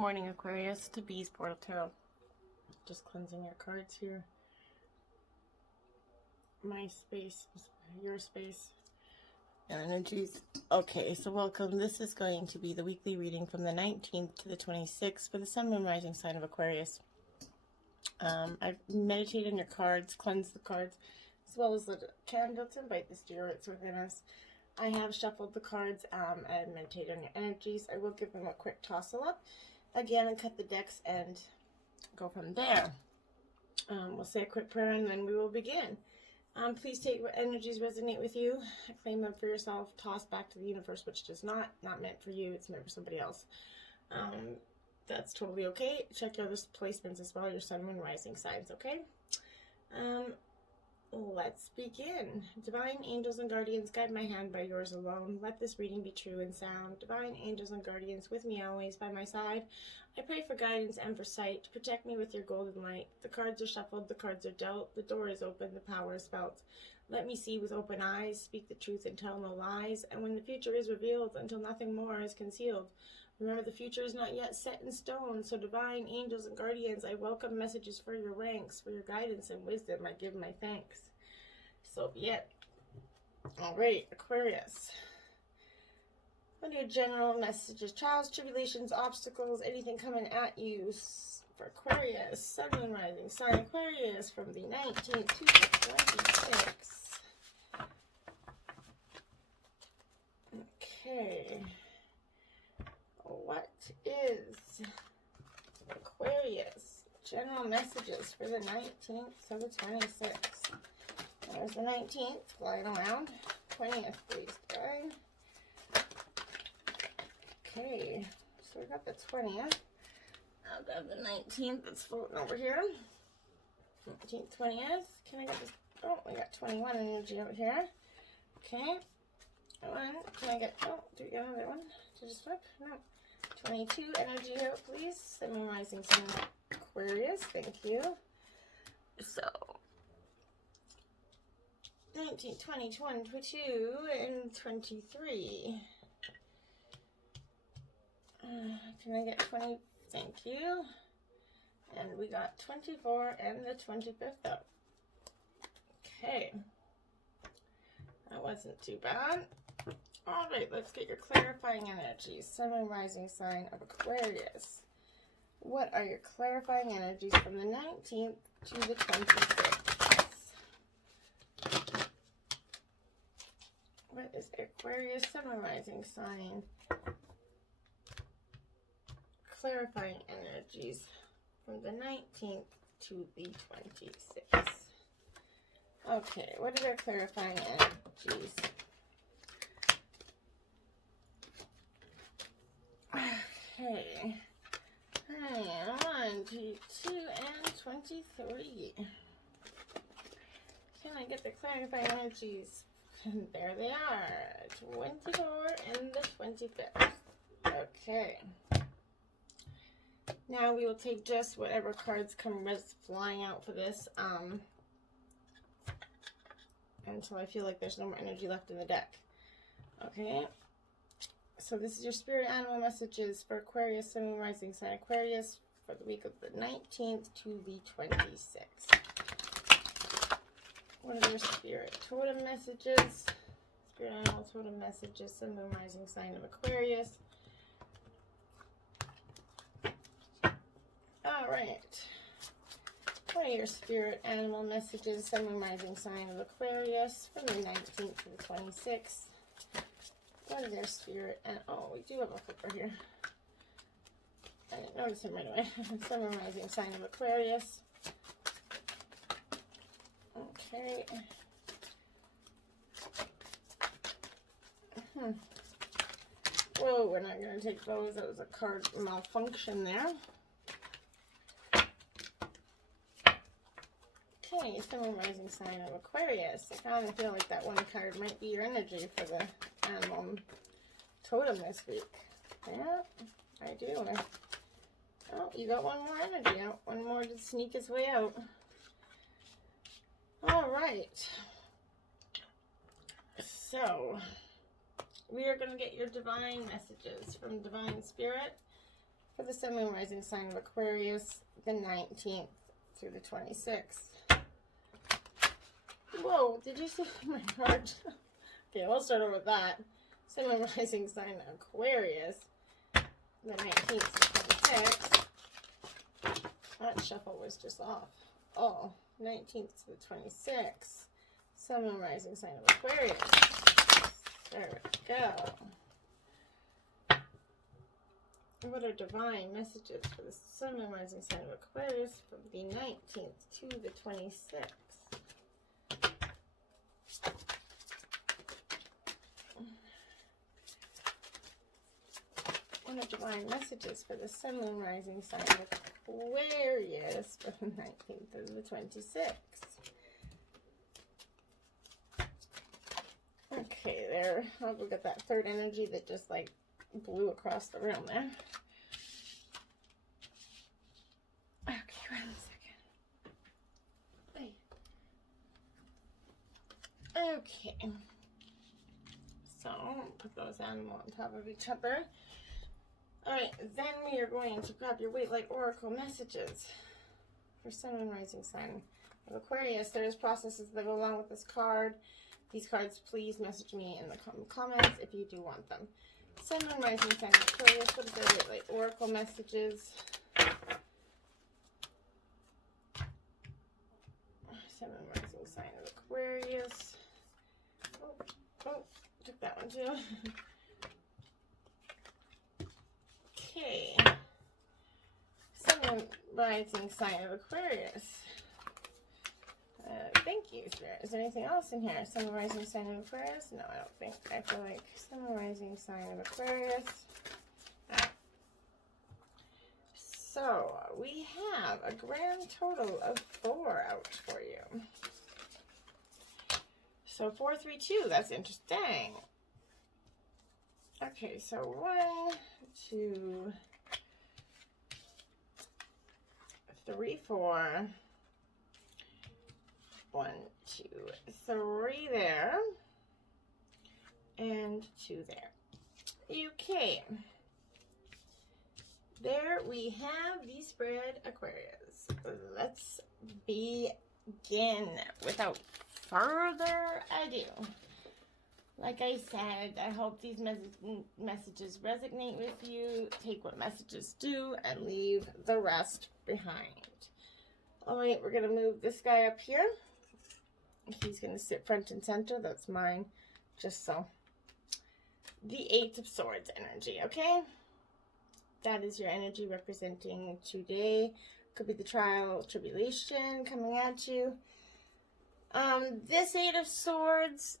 morning, Aquarius, to Bees Portal Tarot. Just cleansing your cards here. My space, your space, energies. Okay, so welcome. This is going to be the weekly reading from the 19th to the 26th for the Sun, Moon, Rising sign of Aquarius. I've meditated on your cards, cleansed the cards, as well as the candle to invite the spirits within us. I have shuffled the cards and meditated on your energies. I will give them a quick tossle up again and cut the decks and go from there. We'll say a quick prayer and then we will begin. Please take what energies resonate with you, claim them for yourself, toss back to the universe, which does not meant for you, it's meant for somebody else. That's totally okay. Check your other placements as well, your Sun, Moon, Rising signs, okay? Let's begin. Divine angels and guardians, guide my hand by yours alone. Let this reading be true and sound. Divine angels and guardians, with me always, by my side. I pray for guidance and for sight. Protect me with your golden light. The cards are shuffled, the cards are dealt. The door is open, the power is felt. Let me see with open eyes, speak the truth and tell no lies. And when the future is revealed, until nothing more is concealed. Remember, the future is not yet set in stone, so divine angels and guardians, I welcome messages for your ranks, for your guidance and wisdom. I give my thanks. So be it. All right, Aquarius. What are your general messages? Trials, tribulations, obstacles, anything coming at you for Aquarius. Sun, Moon, Rising sign Aquarius from the 19th to the 26th. Okay. What is Aquarius? General messages for the 19th to the 26th. There's the 19th, flying around. 20th, please, guys. Okay, so we got the 20th. I'll grab the 19th that's floating over here. 19th, 20th. Can I get this? Oh, we got 21 energy out here. Okay. One. Can I get, oh, do we get another one to just flip? No. 22 energy out, please. Sun, Moon, Rising sign Aquarius. Thank you. So, 19, 20, 21, 22, and 23. Can I get 20? Thank you. And we got 24 and the 25th out. Okay. That wasn't too bad. Alright, let's get your clarifying energies. Sun, Moon, Rising sign of Aquarius. What are your clarifying energies from the 19th to the 26th? What is Aquarius, Sun, Moon, Rising sign? Clarifying energies from the 19th to the 26th. Okay, what are their clarifying energies? Okay. 1, 2, 2, and 23. Can I get the clarifying energies? There they are. 24 and the 25th. Okay. Now we will take just whatever cards come flying out for this until I feel like there's no more energy left in the deck. Okay. So this is your spirit animal messages for Aquarius, Sun, Moon, Rising sign Aquarius for the week of the 19th to the 26th. What are your spirit totem messages? Spirit animal totem messages, Sun, Moon, Rising sign of Aquarius. Alright. What are your spirit animal messages, Sun, Moon, Rising sign of Aquarius from the 19th to the 26th? What is their spirit? And oh, we do have a flipper here. I didn't notice him right away. Sun, Moon, Rising sign of Aquarius. Okay. Whoa, we're not going to take those. That was a card malfunction there. Okay, Sun, Moon, Rising sign of Aquarius. I kind of feel like that one card might be your energy for the animal totem this week. Yeah, I do. Oh, you got one more energy out. One more to sneak its way out. Alright. So, we are going to get your divine messages from Divine Spirit for the Sun, Moon, Rising sign of Aquarius, the 19th through the 26th. Whoa, did you see my heart? Okay, we'll start over with that. Sun, Moon, Rising sign of Aquarius, the 19th to the 26th. That shuffle was just off. Oh, 19th to the 26th. Sun, Moon, Rising sign of Aquarius. There we go. What are divine messages for the Sun, Moon, Rising sign of Aquarius from the 19th to the 26th? What are divine messages for the Sun, Moon, Rising sign of Aquarius from the 19th to the 26th? Okay, there. I'll go get that third energy that just like blew across the room there. Okay, 1 second. Okay. So, put those animals on top of each other. Alright, then we are going to grab your Weight Light Oracle messages for Sun, Moon, Rising sign of Aquarius. There's processes that go along with this card. These cards, please message me in the comments if you do want them. Sun, Moon, Rising sign of Aquarius. What is their Weight Light Oracle messages? Sun, Moon, Rising sign of Aquarius. Oh, took that one too. Okay. Sun, Moon, Rising sign of Aquarius. Thank you, Spirit. Is there anything else in here? Sun, Moon, Rising sign of Aquarius? No, I don't think. I feel like Sun, Moon, Rising sign of Aquarius. So, we have a grand total of 4 out for you. So, 4, 3, 2. That's interesting. Okay, so 1, 2, 3, 4. 1, 2, 3 there. And 2 there. Okay. There we have the spread, Aquarius. Let's begin without further ado. Like I said, I hope these messages resonate with you. Take what messages do and leave the rest behind. Alright, we're going to move this guy up here. He's going to sit front and center. That's mine. Just so. The 8 of Swords energy, okay? That is your energy representing today. Could be the trial, tribulation coming at you. This 8 of Swords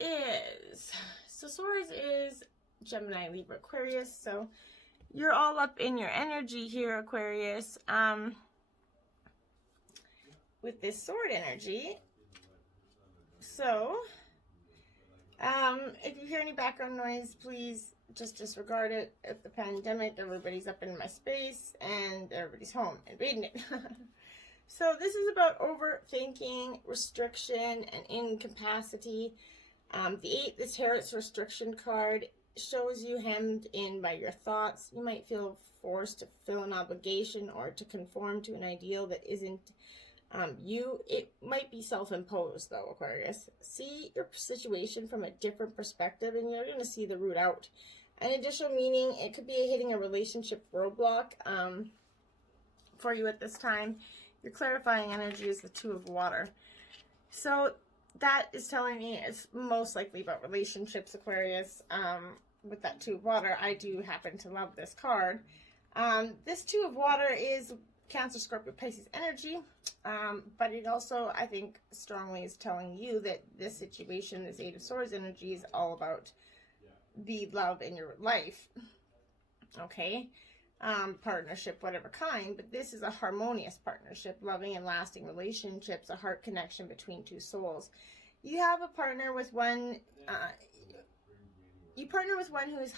is... So Swords is Gemini, Libra, Aquarius. So you're all up in your energy here, Aquarius. With this sword energy. So, if you hear any background noise, please just disregard it. It's the pandemic, everybody's up in my space, and everybody's home and reading it. So this is about overthinking, restriction, and incapacity. The 8, the Tarot's restriction card, shows you hemmed in by your thoughts. You might feel forced to fill an obligation or to conform to an ideal that isn't it might be self-imposed though, Aquarius. See your situation from a different perspective and you're going to see the route out. An additional meaning, it could be hitting a relationship roadblock for you at this time. Your clarifying energy is the 2 of Water. So that is telling me it's most likely about relationships, Aquarius. With that 2 of Water, I do happen to love this card. This 2 of Water is Cancer, Scorpio, Pisces energy, but it also, I think, strongly is telling you that this situation, this 8 of Swords energy, is all about the love in your life, okay? Partnership, whatever kind, but this is a harmonious partnership, loving and lasting relationships, a heart connection between 2 souls. You have a partner with one, you partner with one who is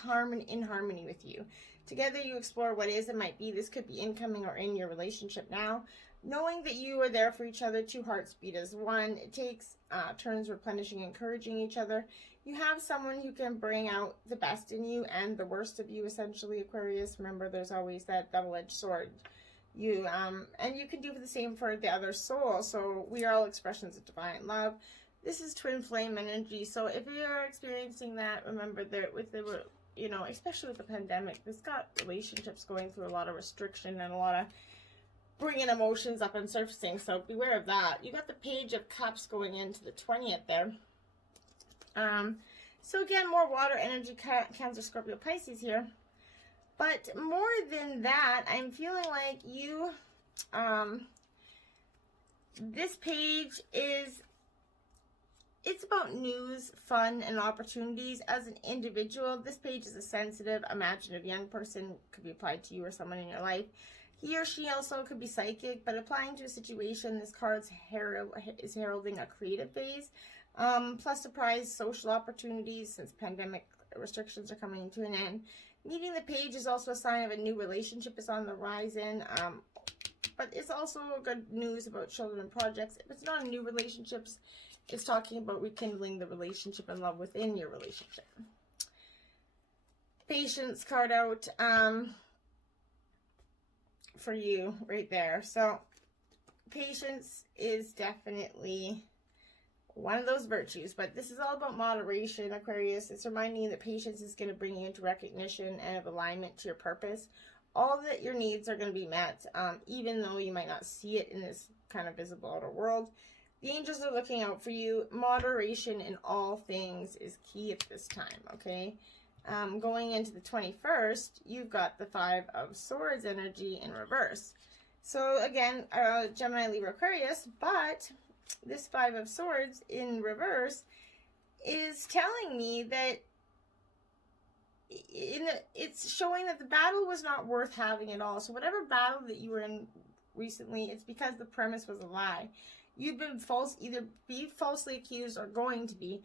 in harmony with you. Together you explore what is and might be. This could be incoming or in your relationship now. Knowing that you are there for each other, 2 hearts beat as one. It takes turns replenishing, encouraging each other. You have someone who can bring out the best in you and the worst of you, essentially, Aquarius. Remember, there's always that double-edged sword. And you can do the same for the other soul. So we are all expressions of divine love. This is twin flame energy. So if you're experiencing that, remember that with the, you know, especially with the pandemic, this got relationships going through a lot of restriction and a lot of bringing emotions up and surfacing. So beware of that. You got the Page of Cups going into the 20th there. So again, more water energy, Cancer, Scorpio, Pisces here. But more than that, I'm feeling like you, this page is, it's about news, fun, and opportunities. As an individual, this page is a sensitive, imaginative young person. Could be applied to you or someone in your life. He or she also could be psychic, but applying to a situation, this card is heralding a creative phase. Plus surprise social opportunities since pandemic restrictions are coming to an end. Meeting the page is also a sign of a new relationship is on the horizon. But it's also good news about children and projects. If it's not a new relationships, it's talking about rekindling the relationship and love within your relationship. Patience card out for you right there. So patience is definitely one of those virtues, but this is all about moderation, Aquarius. It's reminding you that patience is going to bring you into recognition and of alignment to your purpose. All that your needs are going to be met, even though you might not see it in this kind of visible outer world. The angels are looking out for you. Moderation in all things is key at this time, okay? Going into the 21st, you've got the Five of Swords energy in reverse. So again, Gemini, Libra, Aquarius, but this Five of Swords in reverse is telling me that it's showing that the battle was not worth having at all. So whatever battle that you were in recently, it's because the premise was a lie. You've been either be falsely accused or going to be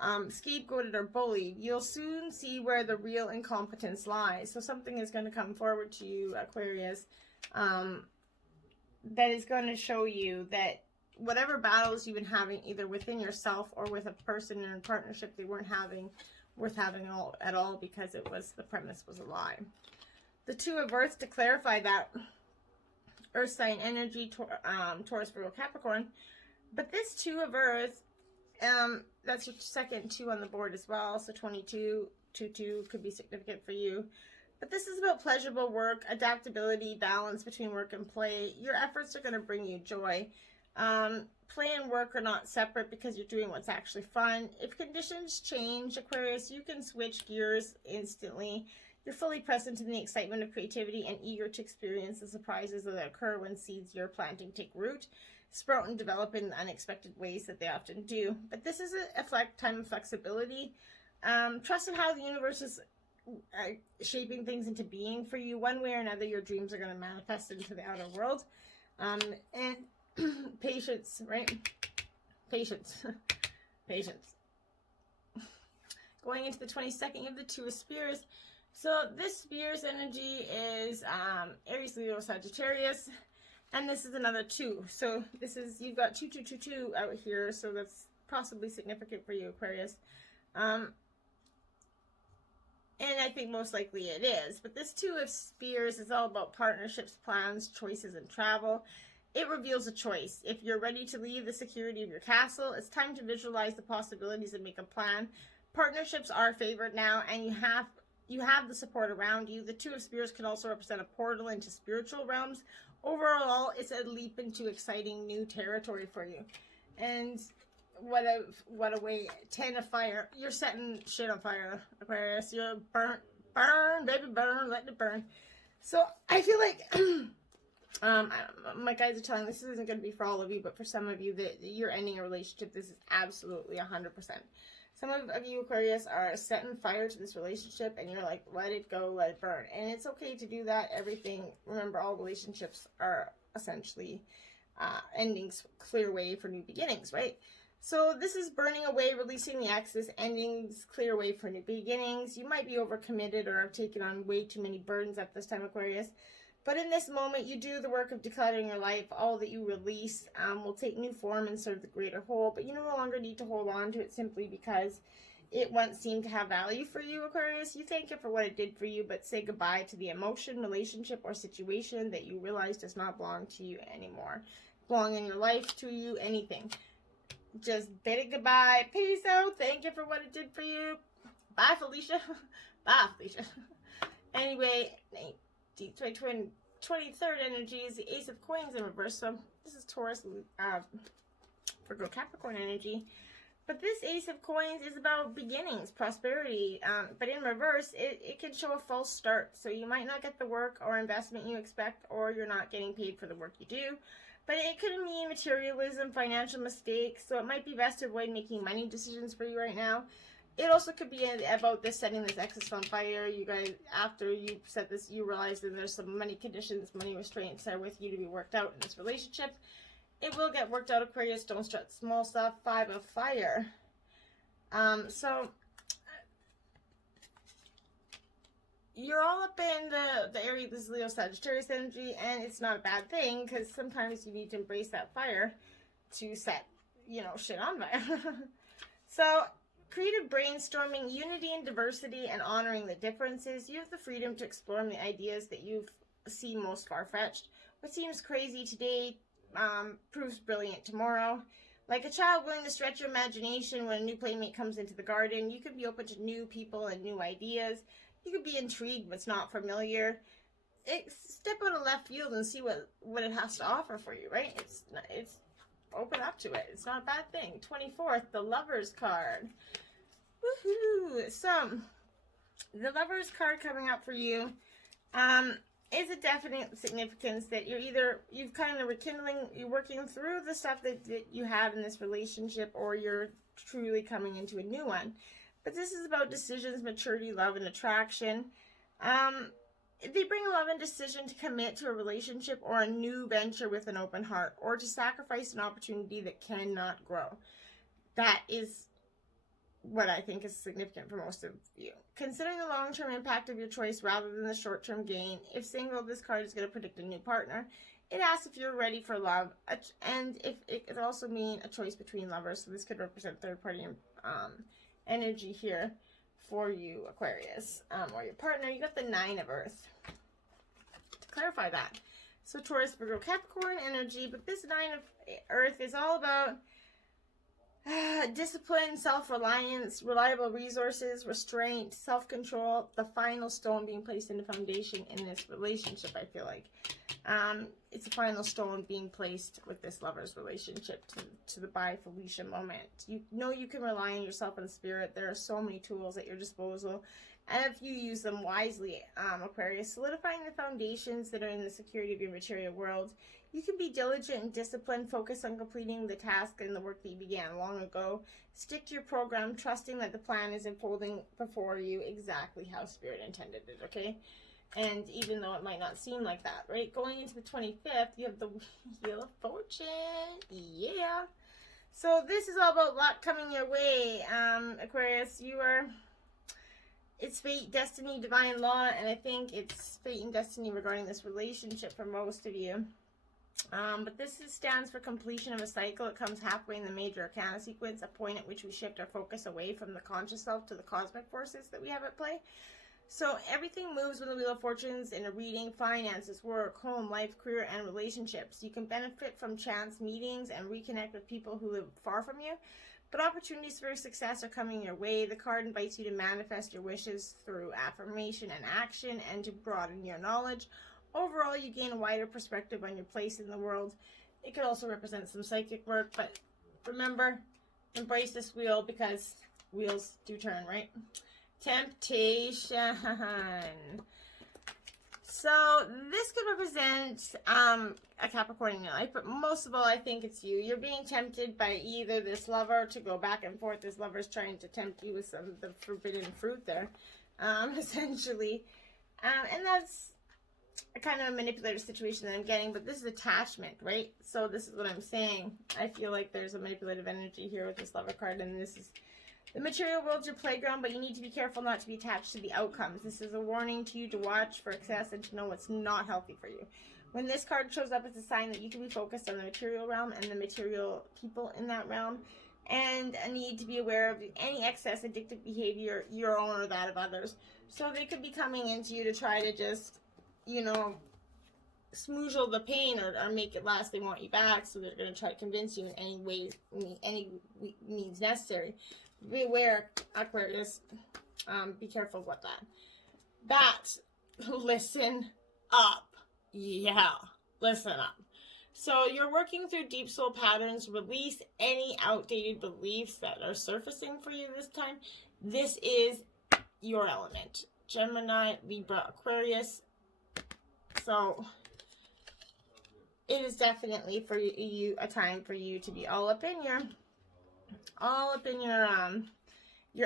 scapegoated or bullied. You'll soon see where the real incompetence lies. So something is going to come forward to you, Aquarius, that is going to show you that whatever battles you've been having, either within yourself or with a person in a partnership, they weren't worth having at all because the premise was a lie. The Two of Earth, to clarify that, Earth sign energy, Taurus, Virgo, Capricorn. But this Two of Earth, that's your second 2 on the board as well. So 22, 2 could be significant for you. But this is about pleasurable work, adaptability, balance between work and play. Your efforts are going to bring you joy. Play and work are not separate because you're doing what's actually fun. If conditions change, Aquarius, you can switch gears instantly. You're fully present in the excitement of creativity and eager to experience the surprises that occur when seeds you're planting take root, sprout and develop in unexpected ways that they often do. But this is a time of flexibility. Trust in how the universe is shaping things into being for you. One way or another, your dreams are going to manifest into the outer world. And patience, right? Patience. Patience. Going into the 22nd of the Two of Spears. So this Spears energy is Aries, Leo, Sagittarius. And this is another 2. So this is, you've got 2, 2, 2, 2 out here. So that's possibly significant for you, Aquarius. And I think most likely it is. But this Two of Spears is all about partnerships, plans, choices, and travel. It reveals a choice. If you're ready to leave the security of your castle, it's time to visualize the possibilities and make a plan. Partnerships are favored now, and you have the support around you. The Two of Spears can also represent a portal into spiritual realms. Overall, it's a leap into exciting new territory for you. And what a way. 10 of fire. You're setting shit on fire, Aquarius. You're burnt. Burn, baby, burn. Let it burn. So I feel like my guides are telling this isn't going to be for all of you, but for some of you that you're ending a relationship, this is absolutely 100%. Some of you, Aquarius, are setting fire to this relationship, and you're like, let it go, let it burn. And it's okay to do that. Everything, remember, all relationships are essentially endings, clear way for new beginnings, right? So this is burning away, releasing the excess, endings, clear way for new beginnings. You might be overcommitted or have taken on way too many burdens at this time, Aquarius. But in this moment, you do the work of decluttering your life. All that you release will take new form and serve the greater whole. But you no longer need to hold on to it simply because it once seemed to have value for you, Aquarius. You thank it for what it did for you, but say goodbye to the emotion, relationship, or situation that you realize does not belong to you anymore. Belong in your life, to you, anything. Just bid it goodbye. Peace out. Thank you for what it did for you. Bye, Felicia. Bye, Felicia. Anyway, 23rd energy is the Ace of Coins in reverse. So this is Taurus, Virgo, Capricorn energy. But this Ace of Coins is about beginnings, prosperity. But in reverse, it can show a false start. So you might not get the work or investment you expect, or you're not getting paid for the work you do. But it could mean materialism, financial mistakes. So it might be best to avoid making money decisions for you right now. It also could be about this setting this excess on fire. You guys, after you set this, you realize that there's some money conditions, money restraints are with you to be worked out in this relationship. It will get worked out, Aquarius. Don't stress small stuff. 5 of fire. So you're all up in the Aries, Leo, Sagittarius energy, and it's not a bad thing, because sometimes you need to embrace that fire to set, shit on fire. So creative brainstorming, unity and diversity, and honoring the differences. You have the freedom to explore the ideas that you see most far-fetched. What seems crazy today proves brilliant tomorrow. Like a child willing to stretch your imagination when a new playmate comes into the garden, you could be open to new people and new ideas. You could be intrigued what's not familiar. Step out of left field and see what it has to offer for you, right? It's open up to it. It's not a bad thing. 24th, the Lovers card. Woohoo! So, the Lovers card coming up for you is a definite significance that you've kind of you're working through the stuff that you have in this relationship, or you're truly coming into a new one. But this is about decisions, maturity, love, and attraction. They bring a love and decision to commit to a relationship or a new venture with an open heart, or to sacrifice an opportunity that cannot grow. That is what I think is significant for most of you. Considering the long-term impact of your choice rather than the short-term gain, if single, this card is going to predict a new partner. It asks if you're ready for love, and if it could also mean a choice between lovers. So this could represent third-party energy here for you, Aquarius, or your partner. You got the 9 of Earth. To clarify that. So Taurus, Virgo, Capricorn energy, but this 9 of Earth is all about discipline, self-reliance, reliable resources, restraint, self-control, the final stone being placed in the foundation in this relationship, I feel like. It's a final stone being placed with this lover's relationship to the bye Felicia moment. You know you can rely on yourself and spirit. There are so many tools at your disposal. And if you use them wisely, Aquarius, solidifying the foundations that are in the security of your material world, you can be diligent and disciplined, focus on completing the task and the work that you began long ago. Stick to your program, trusting that the plan is unfolding before you exactly how Spirit intended it, okay? And even though it might not seem like that, right? Going into the 25th, you have the Wheel of Fortune. Yeah. So this is all about luck coming your way, Aquarius. It's fate, destiny, divine law, and I think it's fate and destiny regarding this relationship for most of you. But this stands for completion of a cycle. It comes halfway in the major arcana sequence, a point at which we shift our focus away from the conscious self to the cosmic forces that we have at play. So everything moves with the Wheel of Fortunes in a reading: finances, work, home, life, career, and relationships. You can benefit from chance meetings and reconnect with people who live far from you. But opportunities for success are coming your way. The card invites you to manifest your wishes through affirmation and action, and to broaden your knowledge. Overall, you gain a wider perspective on your place in the world. It could also represent some psychic work, but remember, embrace this wheel, because wheels do turn, right? Temptation. So this could represent a Capricorn in your life, but most of all, I think it's you. You're being tempted by either this lover to go back and forth. This lover's trying to tempt you with some of the forbidden fruit there, essentially. And that's a kind of a manipulative situation that I'm getting, but this is attachment, right? So this is what I'm saying. I feel like there's a manipulative energy here with this lover card, and this is the material world's your playground, but you need to be careful not to be attached to the outcomes. This is a warning to you to watch for excess and to know what's not healthy for you. When this card shows up, it's a sign that you can be focused on the material realm and the material people in that realm. and a need to be aware of any excess addictive behavior, your own or that of others. So they could be coming into you to try to just, you know, smoozle the pain or make it last. They want you back, so they're going to try to convince you in any ways, any means necessary. Be aware, Aquarius. Be careful with that. Bats, listen up. Yeah, listen up. So you're working through deep soul patterns. Release any outdated beliefs that are surfacing for you this time. This is your element. Gemini, Libra, Aquarius. So it is definitely for you a time for you to be all up in your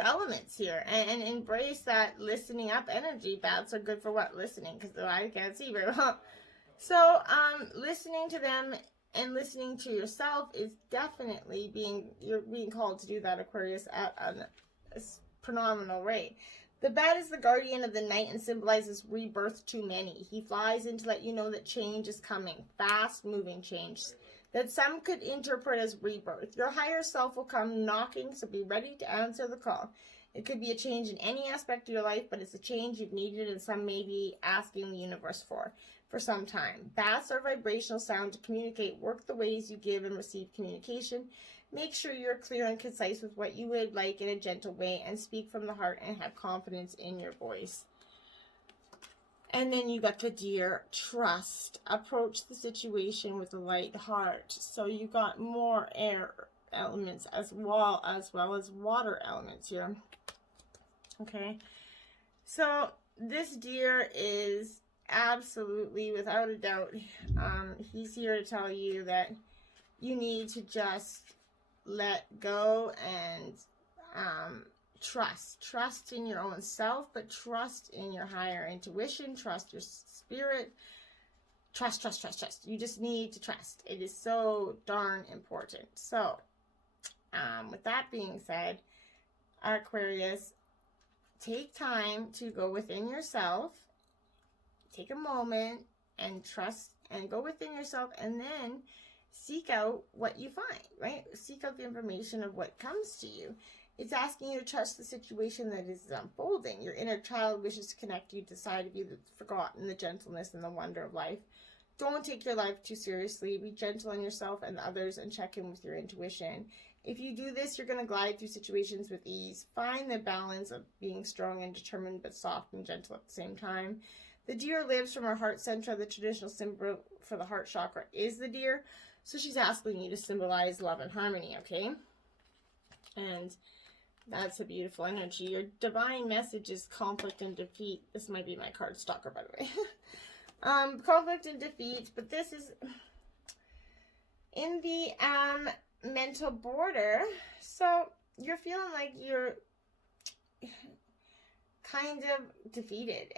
elements here, and embrace that listening up energy. Bats are good for what? Listening, because I can't see very well. So listening to them and listening to yourself is definitely you're being called to do that, Aquarius, at a phenomenal rate. The bat is the guardian of the night and symbolizes rebirth to many. He flies in to let you know that change is coming, fast-moving change, that some could interpret as rebirth. Your higher self will come knocking, so be ready to answer the call. It could be a change in any aspect of your life, but it's a change you've needed and some may be asking the universe for some time. Bats are vibrational sound to communicate. Work the ways you give and receive communication. Make sure you're clear and concise with what you would like in a gentle way, and speak from the heart and have confidence in your voice. And then you got the deer, trust. Approach the situation with a light heart. So you got more air elements as well as water elements here. Okay. So this deer is absolutely, without a doubt, he's here to tell you that you need to just let go and trust in your own self, but trust in your higher intuition, trust your spirit, trust. You just need to trust. It is so darn important. So with that being said, Aquarius, take time to go within yourself. Take a moment and trust and go within yourself, and then seek out what you find, right? Seek out the information of what comes to you. It's asking you to trust the situation that is unfolding. Your inner child wishes to connect you to the side of you that's forgotten the gentleness and the wonder of life. Don't take your life too seriously. Be gentle on yourself and others and check in with your intuition. If you do this, you're going to glide through situations with ease. Find the balance of being strong and determined, but soft and gentle at the same time. The deer lives from our heart center. The traditional symbol for the heart chakra is the deer. So she's asking you to symbolize love and harmony, okay? And that's a beautiful energy. Your divine message is conflict and defeat. This might be my card stalker, by the way. Conflict and defeat, but this is in the mental border. So you're feeling like you're kind of defeated,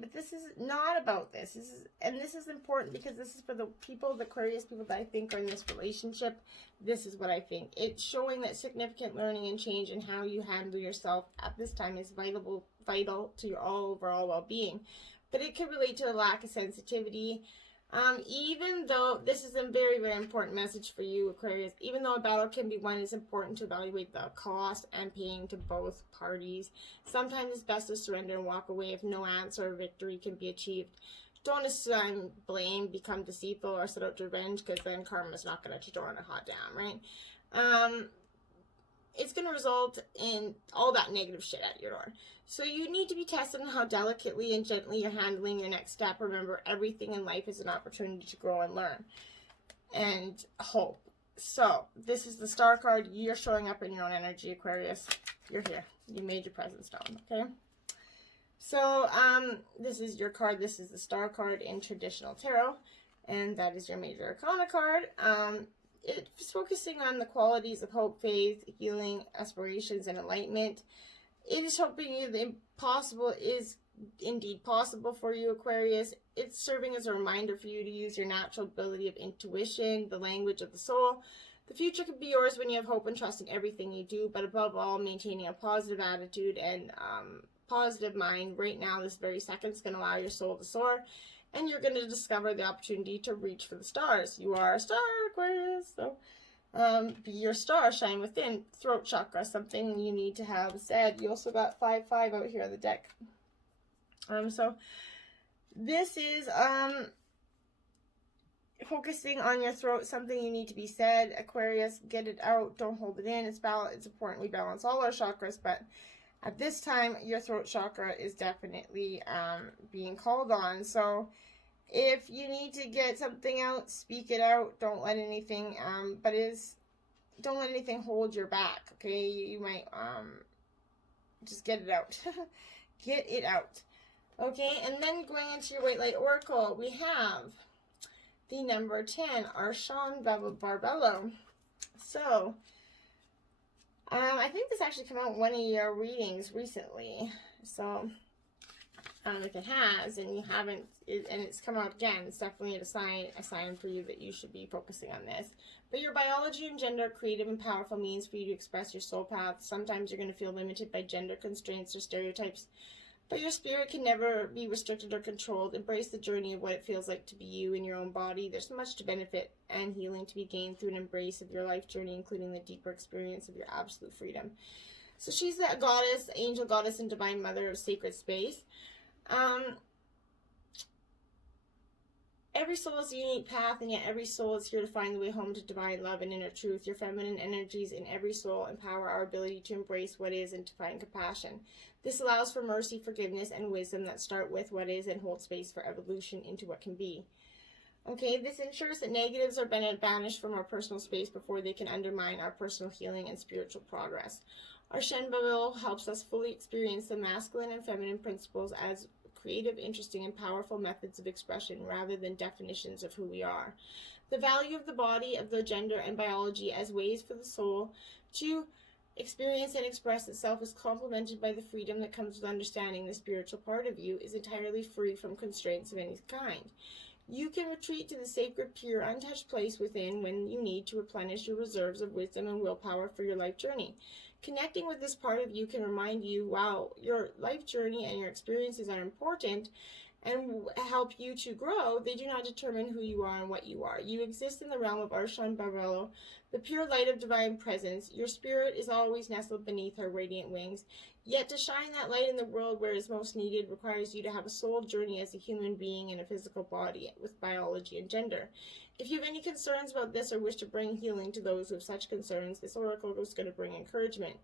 but this is not about this. This is important because this is for the people, the Aquarius people that I think are in this relationship. This is what I think. It's showing that significant learning and change in how you handle yourself at this time is vital to your overall well-being. But it could relate to a lack of sensitivity. Even though this is a very, very important message for you, Aquarius, even though a battle can be won, it's important to evaluate the cost and pain to both parties. Sometimes it's best to surrender and walk away if no answer or victory can be achieved. Don't assign blame, become deceitful, or set out revenge, because then karma's not going to let your door on a hot down, right? It's going to result in all that negative shit at your door. So you need to be tested on how delicately and gently you're handling your next step. Remember, everything in life is an opportunity to grow and learn and hope. So this is the star card. You're showing up in your own energy, Aquarius. You're here. You made your presence known, okay? So this is your card. This is the star card in traditional tarot, and that is your major arcana card. It's focusing on the qualities of hope, faith, healing, aspirations, and enlightenment. It is hoping you the impossible is indeed possible for you, Aquarius. It's serving as a reminder for you to use your natural ability of intuition, the language of the soul. The future could be yours when you have hope and trust in everything you do, but above all, maintaining a positive attitude and positive mind right now, this very second, is going to allow your soul to soar, and you're going to discover the opportunity to reach for the stars. You are a star, Aquarius. So Be your star, shine within. Throat chakra, something you need to have said. You also got 5-5 out here on the deck. So this is focusing on your throat, something you need to be said. Aquarius, get it out. Don't hold it in. It's important we balance all our chakras, but at this time, your throat chakra is definitely being called on. So if you need to get something out, speak it out. Don't let anything, don't let anything hold your back, okay? You might, just get it out. Get it out. Okay, and then going into your White Light Oracle, we have the number 10, Arshan Barbello. So, I think this actually came out in one of your readings recently. So, if it has and you haven't, and it's come out again, it's definitely a sign for you that you should be focusing on this. But your biology and gender are creative and powerful means for you to express your soul path. Sometimes you're going to feel limited by gender constraints or stereotypes, but your spirit can never be restricted or controlled. Embrace the journey of what it feels like to be you in your own body. There's much to benefit and healing to be gained through an embrace of your life journey, including the deeper experience of your absolute freedom. So she's that goddess, angel goddess, and divine mother of sacred space. Every soul is a unique path, and yet every soul is here to find the way home to divine love and inner truth. Your feminine energies in every soul empower our ability to embrace what is and to find compassion. This allows for mercy, forgiveness, and wisdom that start with what is and hold space for evolution into what can be. Okay, this ensures that negatives are banished from our personal space before they can undermine our personal healing and spiritual progress. Our Shen Babel helps us fully experience the masculine and feminine principles as creative, interesting, and powerful methods of expression rather than definitions of who we are. The value of the body, of the gender, and biology as ways for the soul to experience and express itself is complemented by the freedom that comes with understanding the spiritual part of you is entirely free from constraints of any kind. You can retreat to the sacred, pure, untouched place within when you need to replenish your reserves of wisdom and willpower for your life journey. Connecting with this part of you can remind you, wow, your life journey and your experiences are important and help you to grow. They do not determine who you are and what you are. You exist in the realm of Arshan Barello, the pure light of divine presence. Your spirit is always nestled beneath her radiant wings. Yet to shine that light in the world where it is most needed requires you to have a soul journey as a human being in a physical body with biology and gender. If you have any concerns about this or wish to bring healing to those who have such concerns, this oracle is going to bring encouragement.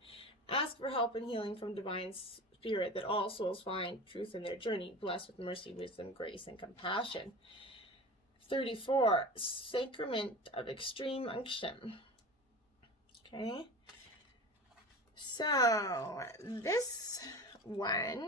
Ask for help and healing from divine spirit that all souls find truth in their journey, blessed with mercy, wisdom, grace, and compassion. 34, Sacrament of Extreme Unction. Okay. So, this one,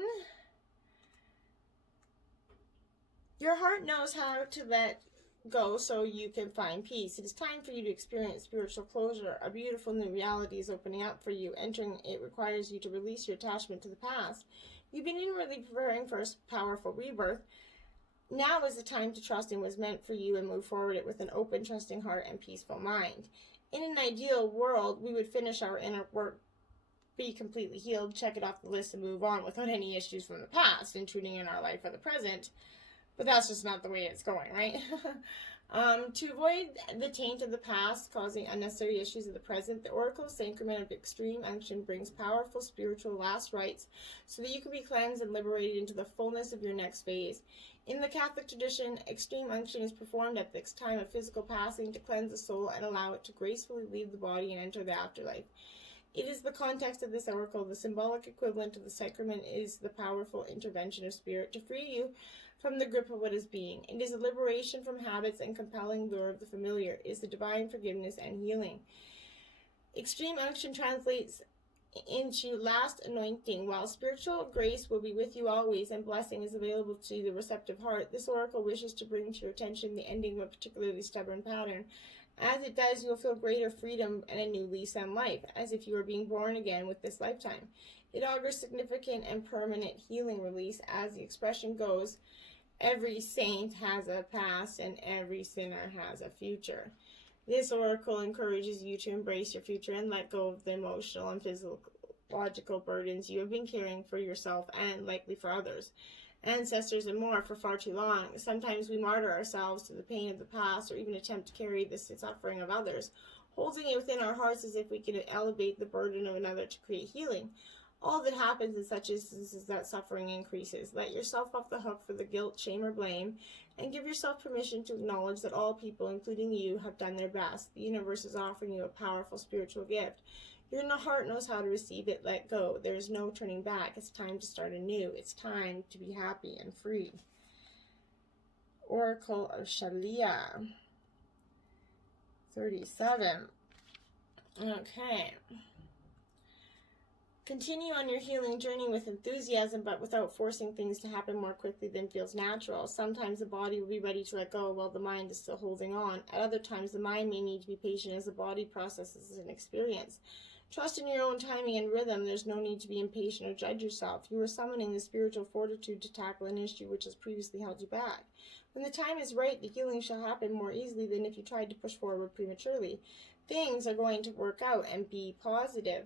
your heart knows how to let go so you can find peace. It is time for you to experience spiritual closure. A beautiful new reality is opening up for you. Entering it requires you to release your attachment to the past. You've been inwardly preparing for a powerful rebirth. Now is the time to trust in what is meant for you and move forward it with an open, trusting heart and peaceful mind. In an ideal world, we would finish our inner work, be completely healed, check it off the list, and move on without any issues from the past, intruding in our life for the present. But that's just not the way it's going, right? To avoid the taint of the past causing unnecessary issues of the present, the Oracle Sacrament of Extreme Unction brings powerful spiritual last rites so that you can be cleansed and liberated into the fullness of your next phase. In the Catholic tradition, extreme unction is performed at this time of physical passing to cleanse the soul and allow it to gracefully leave the body and enter the afterlife. It is the context of this oracle. The symbolic equivalent of the sacrament is the powerful intervention of spirit to free you from the grip of what is being. It is a liberation from habits and compelling lure of the familiar. It is the divine forgiveness and healing. Extreme unction translates into last anointing. While spiritual grace will be with you always and blessing is available to the receptive heart, this oracle wishes to bring to your attention the ending of a particularly stubborn pattern. As it does, you will feel greater freedom and a new lease on life, as if you were being born again with this lifetime. It augurs significant and permanent healing release. As the expression goes, every saint has a past and every sinner has a future. This oracle encourages you to embrace your future and let go of the emotional and physiological burdens you have been carrying for yourself and likely for others, ancestors, and more for far too long. Sometimes we martyr ourselves to the pain of the past or even attempt to carry the suffering of others, holding it within our hearts as if we could elevate the burden of another to create healing. All that happens in such instances is that suffering increases. Let yourself off the hook for the guilt, shame, or blame, and give yourself permission to acknowledge that all people, including you, have done their best. The universe is offering you a powerful spiritual gift. Your heart knows how to receive it. Let go. There is no turning back. It's time to start anew. It's time to be happy and free. Oracle of Shalia. 37. Okay. Continue on your healing journey with enthusiasm, but without forcing things to happen more quickly than feels natural. Sometimes the body will be ready to let go while the mind is still holding on. At other times, the mind may need to be patient as the body processes an experience. Trust in your own timing and rhythm. There's no need to be impatient or judge yourself. You are summoning the spiritual fortitude to tackle an issue which has previously held you back. When the time is right, the healing shall happen more easily than if you tried to push forward prematurely. Things are going to work out, and be positive.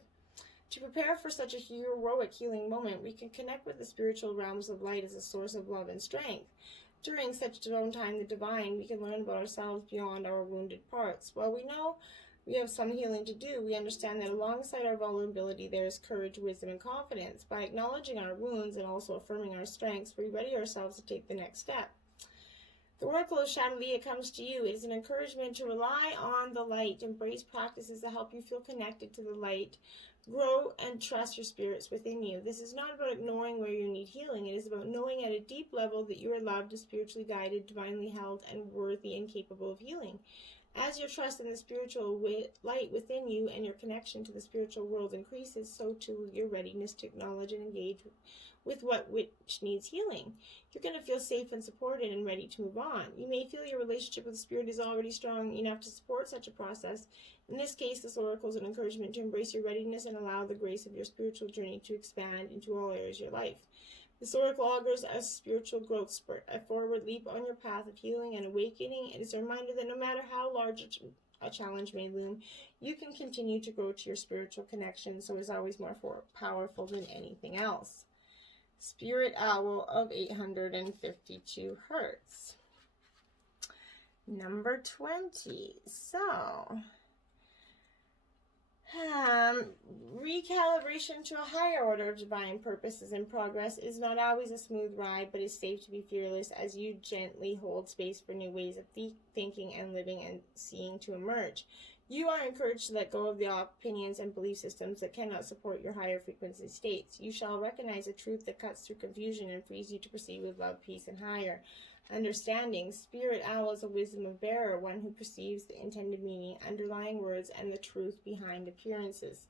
To prepare for such a heroic healing moment, we can connect with the spiritual realms of light as a source of love and strength. During such downtime, the divine, we can learn about ourselves beyond our wounded parts. While we know we have some healing to do, we understand that alongside our vulnerability there is courage, wisdom, and confidence. By acknowledging our wounds and also affirming our strengths, we ready ourselves to take the next step. The Oracle of Chandelier comes to you. It is an encouragement to rely on the light, embrace practices that help you feel connected to the light, grow and trust your spirits within you. This is not about ignoring where you need healing. It is about knowing at a deep level that you are loved, spiritually guided, divinely held, and worthy and capable of healing. As your trust in the spiritual light within you and your connection to the spiritual world increases, so too will your readiness to acknowledge and engage with which needs healing. You're going to feel safe and supported and ready to move on. You may feel your relationship with the spirit is already strong enough to support such a process. In this case, this oracle is an encouragement to embrace your readiness and allow the grace of your spiritual journey to expand into all areas of your life. This oracle augurs a spiritual growth spurt, a forward leap on your path of healing and awakening. It is a reminder that no matter how large a challenge may loom, you can continue to grow to your spiritual connection, so it is always more powerful than anything else. Spirit Owl of 852 Hertz. Number 20. So, recalibration to a higher order of divine purposes in progress is not always a smooth ride, but is safe to be fearless as you gently hold space for new ways of thinking and living and seeing to emerge. You are encouraged to let go of the opinions and belief systems that cannot support your higher frequency states. You shall recognize a truth that cuts through confusion and frees you to proceed with love, peace, and higher understanding. Spirit Owl is a wisdom of bearer, one who perceives the intended meaning, underlying words, and the truth behind appearances.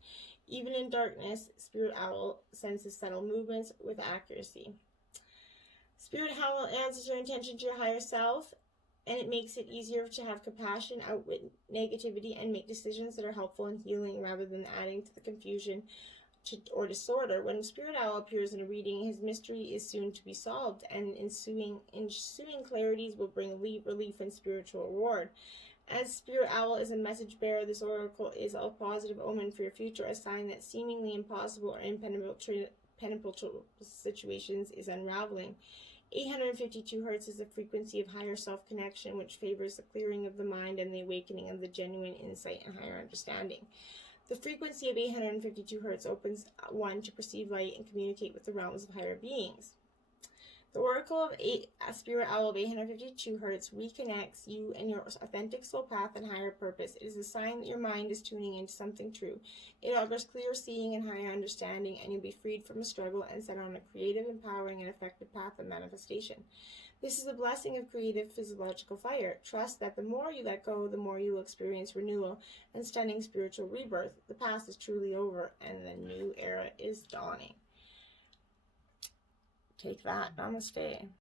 Even in darkness, Spirit Owl senses subtle movements with accuracy. Spirit Owl answers your intention to your higher self, and it makes it easier to have compassion, outwit negativity, and make decisions that are helpful and healing rather than adding to the confusion or disorder. When Spirit Owl appears in a reading, his mystery is soon to be solved, and ensuing clarities will bring relief and spiritual reward. As Spirit Owl is a message bearer, this oracle is a positive omen for your future, a sign that seemingly impossible or impenetrable situations is unraveling. 852 Hertz is a frequency of higher self-connection, which favors the clearing of the mind and the awakening of the genuine insight and higher understanding. The frequency of 852 Hertz opens one to perceive light and communicate with the realms of higher beings. The Oracle of Spirit Owl of 852 Hertz reconnects you and your authentic soul path and higher purpose. It is a sign that your mind is tuning into something true. It augurs clear seeing and higher understanding, and you'll be freed from a struggle and set on a creative, empowering, and effective path of manifestation. This is a blessing of creative physiological fire. Trust that the more you let go, the more you will experience renewal and stunning spiritual rebirth. The past is truly over, and the new era is dawning. Take that. Namaste.